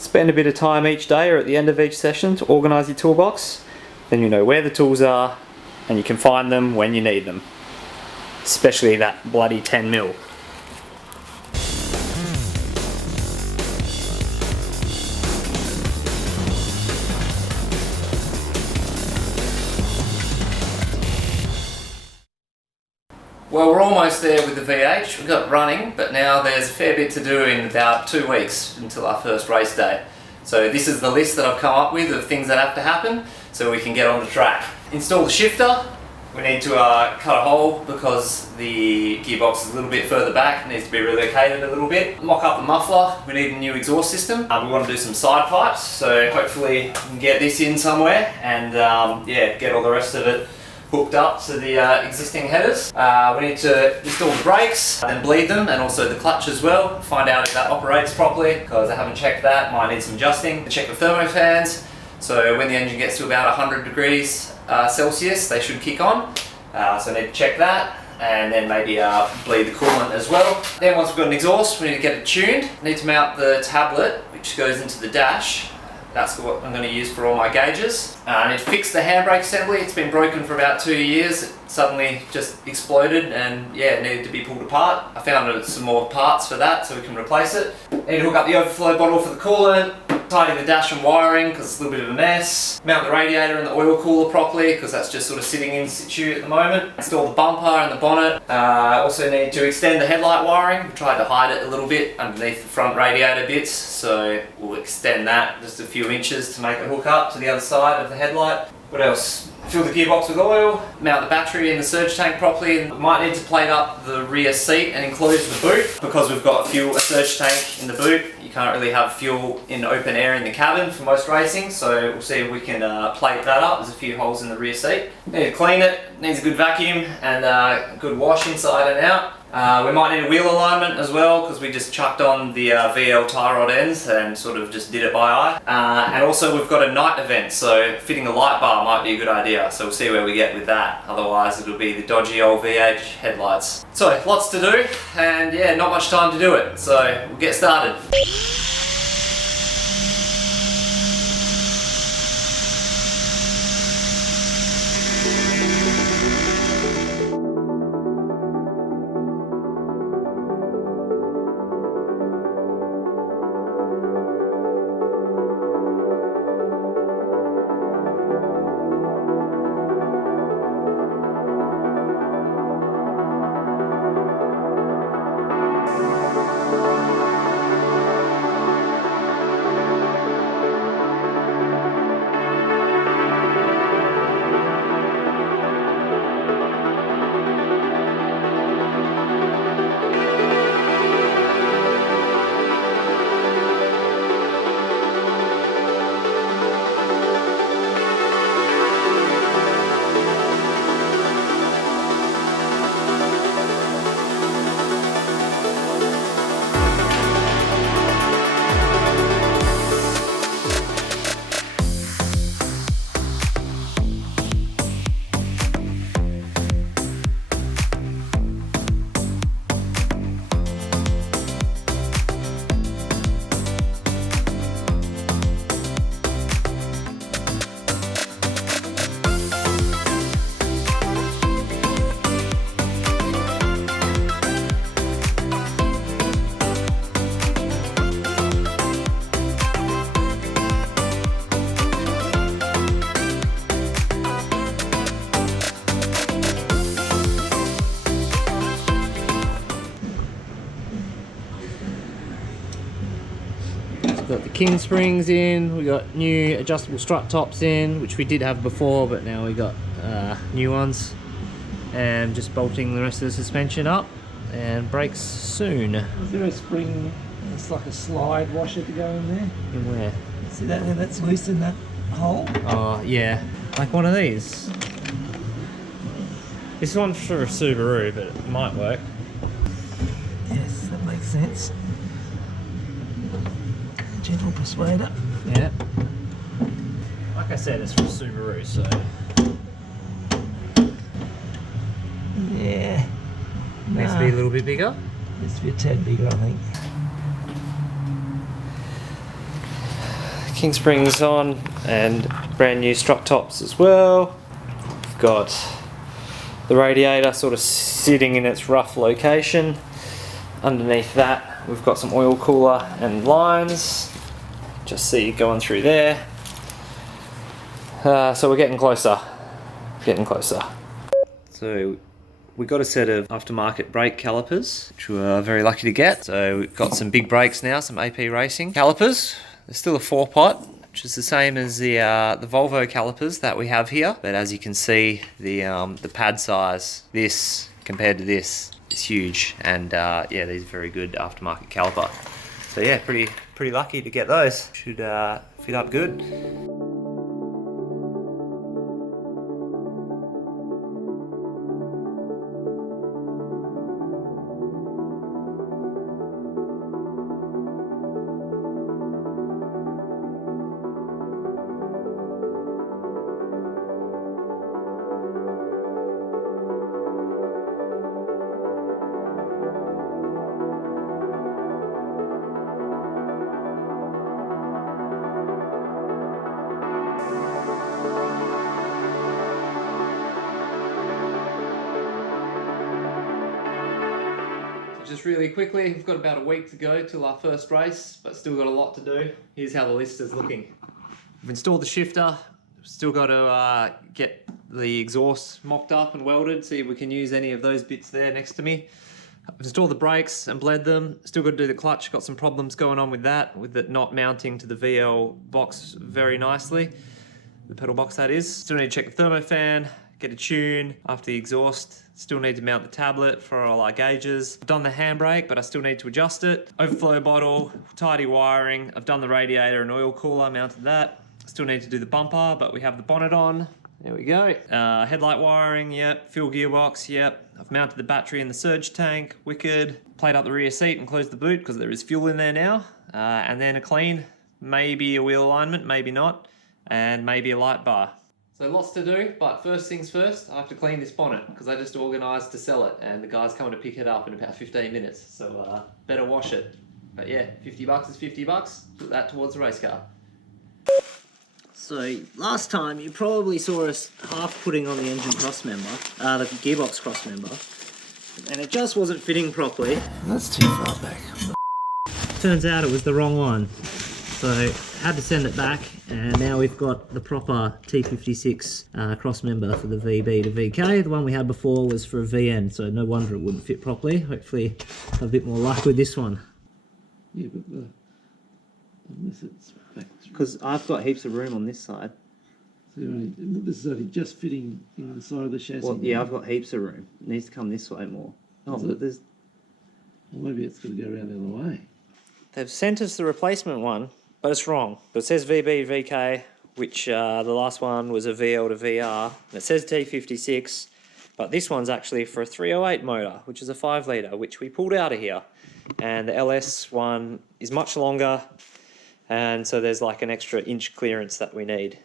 Spend a bit of time each day or at the end of each session to organise your toolbox. Then you know where the tools are and you can find them when you need them. Especially that bloody 10mm. Well, we're almost there with the VH. We've got running, but now there's a fair bit to do in about 2 weeks until our first race day. So this is the list that I've come up with of things that have to happen so we can get on the track. Install the shifter. We need to cut a hole because the gearbox is a little bit further back. It needs to be relocated a little bit. Mock up the muffler. We need a new exhaust system. We want to do some side pipes, so hopefully we can get this in somewhere and yeah, get all the rest of it hooked up to the existing headers. We need to install the brakes, then bleed them, and also the clutch as well. Find out if that operates properly, because I haven't checked that. Might need some adjusting. Check the thermofans, so when the engine gets to about 100 degrees Celsius, they should kick on. So I need to check that, and then maybe bleed the coolant as well. Then once we've got an exhaust, we need to get it tuned. Need to mount the tablet, which goes into the dash. That's what I'm going to use for all my gauges. I need to fix the handbrake assembly. It's been broken for about 2 years. It suddenly just exploded and yeah, it needed to be pulled apart. I found some more parts for that so we can replace it. Need to hook up the overflow bottle for the coolant. Tidy the dash and wiring because it's a little bit of a mess. Mount the radiator and the oil cooler properly because that's just sort of sitting in situ at the moment. Install the bumper and the bonnet. Also need to extend the headlight wiring. We tried to hide it a little bit underneath the front radiator bits, so we'll extend that just a few inches to make it hook up to the other side of the headlight. What else? Fill the gearbox with oil, mount the battery in the surge tank properly, and we might need to plate up the rear seat and enclose the boot because we've got a surge tank in the boot. You can't really have fuel in open air in the cabin for most racing, so we'll see if we can plate that up. There's a few holes in the rear seat. Need to clean it, needs a good vacuum and a good wash inside and out. We might need a wheel alignment as well because we just chucked on the VL tie rod ends and sort of just did it by eye. And also we've got a night event, so fitting a light bar might be a good idea, so we'll see where we get with that. Otherwise it'll be the dodgy old VH headlights. So lots to do and yeah, not much time to do it, so we'll get started. Got the King springs in, we got new adjustable strut tops in, which we did have before, but now we got new ones. And just bolting the rest of the suspension up, and brakes soon. Is there a spring, it's like a slide washer to go in there? In where? See that there, that's loose in that hole? Oh yeah, like one of these. This one's for a Subaru, but it might work. Yes, that makes sense. Gentle persuader. Yeah. Like I said, it's for Subaru, so. Yeah. Needs to be a little bit bigger. Needs to be a tad bigger, I think. King springs on and brand new strut tops as well. We've got the radiator sort of sitting in its rough location. Underneath that we've got some oil cooler and lines. Just see it going through there. So we're getting closer. So we got a set of aftermarket brake calipers, which we were very lucky to get. So we've got some big brakes now, some AP Racing calipers. There's still a 4-pot, which is the same as the Volvo calipers that we have here. But as you can see, the pad size, this compared to this, is huge. And yeah, these are very good aftermarket caliper. So yeah, pretty lucky to get those. Should fit up good. Just really quickly, we've got about a week to go till our first race, but still got a lot to do. Here's how the list is looking. We've installed the shifter, still got to get the exhaust mocked up and welded, see if we can use any of those bits there next to me. I've installed the brakes and bled them, still got to do the clutch, got some problems going on with that, with it not mounting to the VL box very nicely. The pedal box that is. Still need to check the thermofan, get a tune after the exhaust. Still need to mount the tablet for all our gauges. I've done the handbrake, but I still need to adjust it. Overflow bottle, tidy wiring. I've done the radiator and oil cooler, mounted that. Still need to do the bumper, but we have the bonnet on. There we go. Headlight wiring, yep. Fuel gearbox, yep. I've mounted the battery in the surge tank, wicked. Played up the rear seat and closed the boot because there is fuel in there now. And then a clean, maybe a wheel alignment, maybe not, and maybe a light bar. So lots to do, but first things first, I have to clean this bonnet because I just organised to sell it and the guy's coming to pick it up in about 15 minutes. So better wash it. But yeah, 50 bucks is 50 bucks. Put that towards the race car. So last time you probably saw us half putting on the engine cross member, the gearbox cross member, and it just wasn't fitting properly. That's too far back. Turns out it was the wrong one. So had to send it back, and now we've got the proper T56 cross member for the VB to VK. The one we had before was for a VN, so no wonder it wouldn't fit properly. Hopefully have a bit more luck with this one. Yeah, but unless it's back through. Because I've got heaps of room on this side. So this is only just fitting in the side of the chassis. Well, yeah, I've got heaps of room. It needs to come this way more. Oh, Is but it? there's... Well, maybe it's going to go around the other way. They've sent us the replacement one, but it's wrong. It says VB VK, which the last one was a VL to VR. And it says T56, but this one's actually for a 308 motor, which is a 5 litre, which we pulled out of here. And the LS one is much longer, and so there's like an extra inch clearance that we need.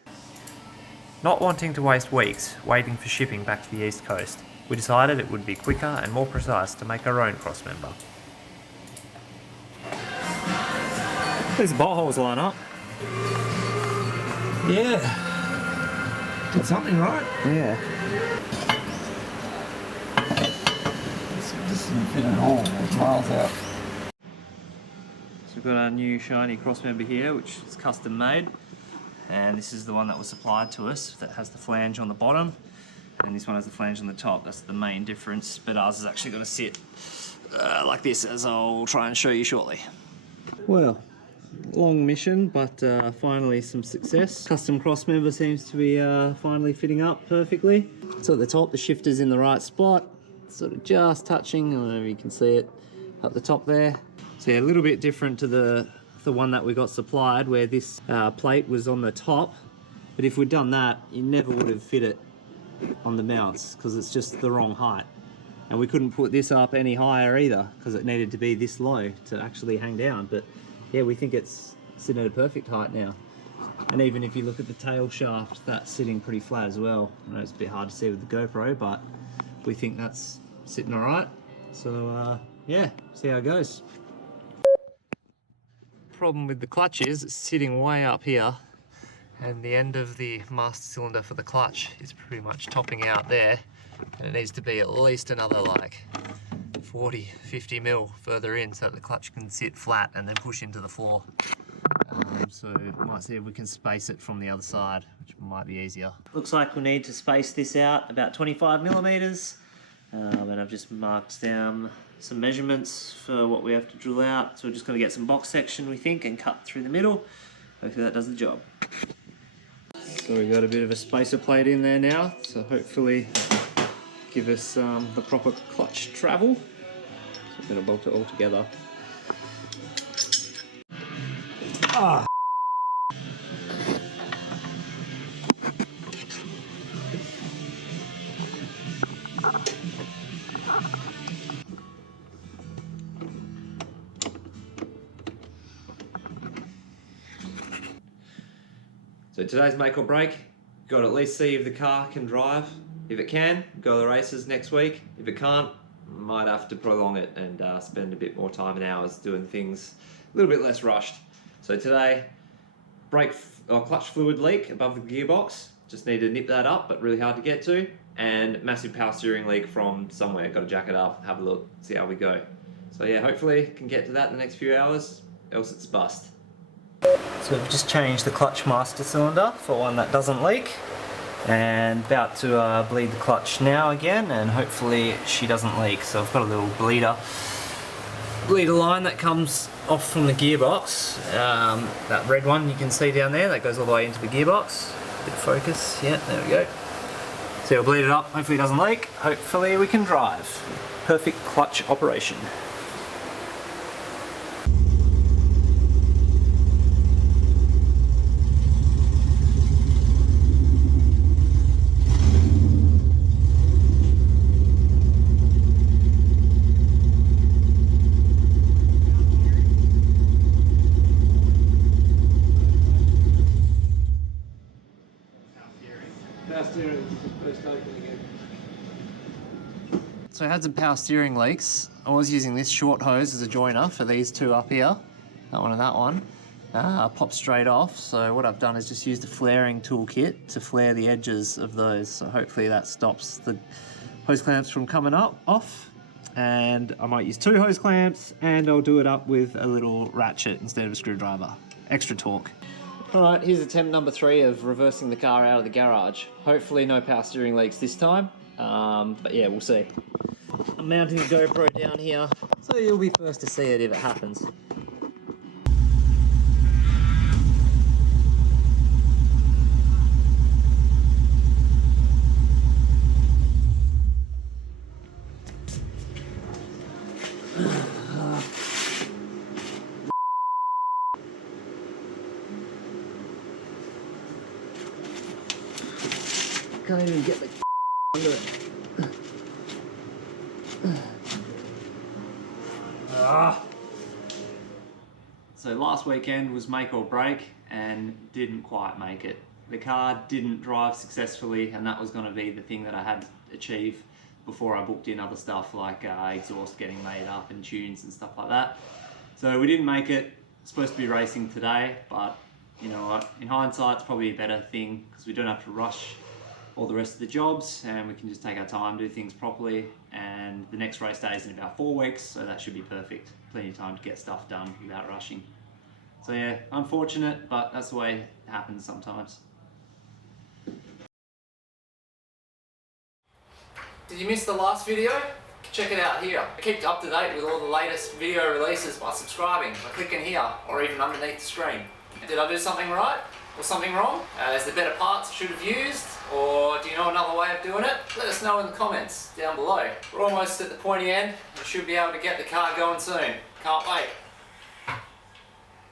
Not wanting to waste weeks waiting for shipping back to the East Coast, we decided it would be quicker and more precise to make our own cross member. These bolt holes line up. Yeah. Did something right. Yeah. This isn't fit at all. It's miles out. So we've got our new shiny cross member here, which is custom made. And this is the one that was supplied to us that has the flange on the bottom. And this one has the flange on the top. That's the main difference. But ours is actually going to sit like this, as I'll try and show you shortly. Well, long mission, but finally some success. Custom cross member seems to be finally fitting up perfectly. So at the top, the shifter's in the right spot, sort of just touching. I don't know if you can see it up the top there. So yeah, a little bit different to the one that we got supplied, where this plate was on the top. But if we'd done that, you never would have fit it on the mounts because it's just the wrong height. And we couldn't put this up any higher either because it needed to be this low to actually hang down. But yeah, we think it's sitting at a perfect height now. And even if you look at the tail shaft, that's sitting pretty flat as well. I know it's a bit hard to see with the GoPro, but we think that's sitting all right. So yeah, see how it goes. Problem with the clutch is it's sitting way up here, and the end of the master cylinder for the clutch is pretty much topping out there, and it needs to be at least another like 40-50 mil further in so that the clutch can sit flat and then push into the floor. So might see if we can space it from the other side, which might be easier. Looks like we need to space this out about 25 millimeters, and I've just marked down some measurements for what we have to drill out. So we're just going to get some box section, we think, and cut through the middle. Hopefully that does the job. So we've got a bit of a spacer plate in there now, so hopefully give us the proper clutch travel. So I'm going to bolt it all together. So today's make or break. Got to at least see if the car can drive. If it can, go to the races next week. If it can't, might have to prolong it and spend a bit more time and hours doing things a little bit less rushed. So today, clutch fluid leak above the gearbox. Just need to nip that up, but really hard to get to. And massive power steering leak from somewhere. Got to jack it up, have a look, see how we go. So yeah, hopefully can get to that in the next few hours, else it's bust. So we've just changed the clutch master cylinder for one that doesn't leak, and about to bleed the clutch now again, and hopefully she doesn't leak. So I've got a little bleeder line that comes off from the gearbox, that red one you can see down there, that goes all the way into the gearbox. Bit of focus, yeah, there we go. So we'll bleed it up, hopefully it doesn't leak, hopefully we can drive. Perfect clutch operation. So I had some power steering leaks. I was using this short hose as a joiner for these two up here, that one and that one. Popped straight off, so what I've done is just used a flaring toolkit to flare the edges of those, so hopefully that stops the hose clamps from coming off. And I might use 2 hose clamps, and I'll do it up with a little ratchet instead of a screwdriver. Extra torque. Alright, here's attempt number 3 of reversing the car out of the garage. Hopefully no power steering leaks this time, but yeah, we'll see. I'm mounting the GoPro down here, so you'll be first to see it if it happens. Can't even get the under it. So last weekend was make or break and didn't quite make it. The car didn't drive successfully, and that was going to be the thing that I had to achieve before I booked in other stuff like exhaust getting made up and tunes and stuff like that. So we didn't make it. Supposed to be racing today, but you know what, in hindsight it's probably a better thing because we don't have to rush all the rest of the jobs, and we can just take our time, do things properly. And the next race day is in about 4 weeks, so that should be perfect. Plenty of time to get stuff done without rushing. So yeah, unfortunate, but that's the way it happens sometimes. Did you miss the last video? Check it out here. I keep up to date with all the latest video releases by subscribing, by clicking here, or even underneath the screen. Did I do something right? Or something wrong? Is there better parts I should have used? Or do you know another way of doing it? Let us know in the comments down below. We're almost at the pointy end. We should be able to get the car going soon. Can't wait.